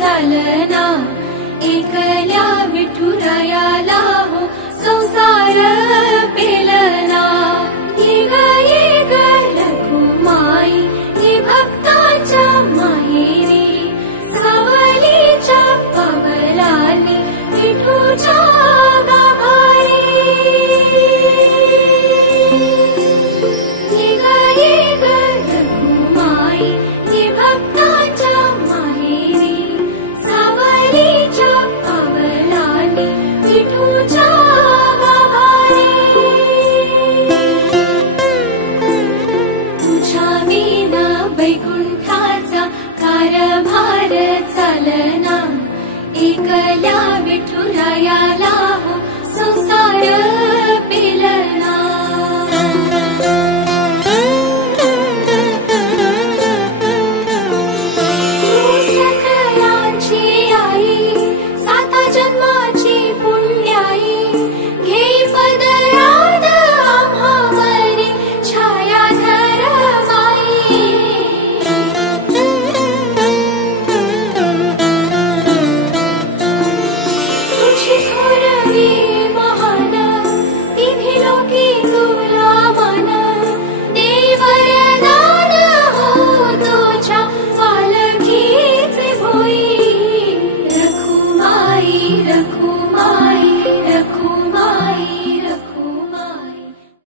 चालना, एकल्या विठुरायाला हो संसार पेलना। ये ग रखुमाई ही भक्ताच्या माहेरी, सावलीच्या पावलांनी विठूच्या गाभारी। ये ग रखुमाई ही भक्ताच्या माहेरी, सावलीच्या पावलांनी विठूच्या गाभारी। तुझ्या विना वैकुंठाचा कारभार चालना, एकल्या विठुरायाला हो संसार